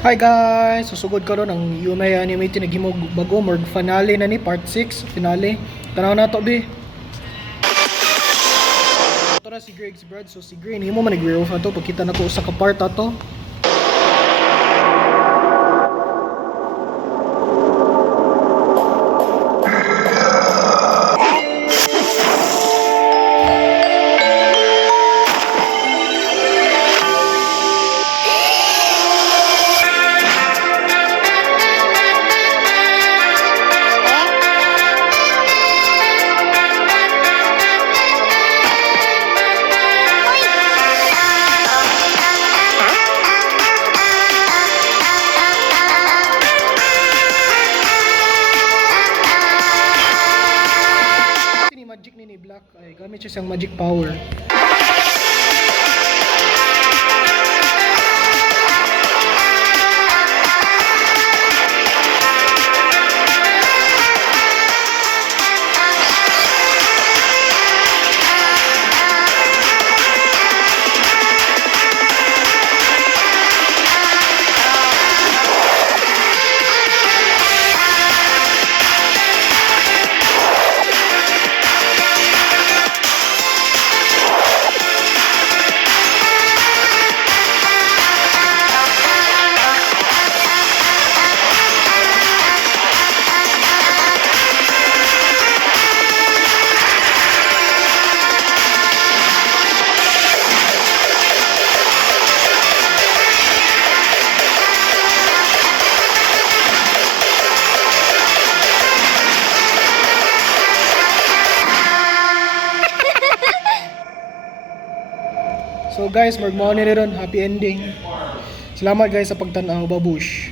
Hi guys! Susugod ko ron ang Yumei Anime naghimog bago morg finale na ni part 6 finale. Tanaw na to be. Ito na si Greg's Brad. So si Green himo man nag-re-off na to. Pagkita na ko sa ka-part ato. Magic ni Black ay gamit siya siyang magic power. So guys, magmao ni ron, happy ending. Salamat guys sa pagtanaw, babush.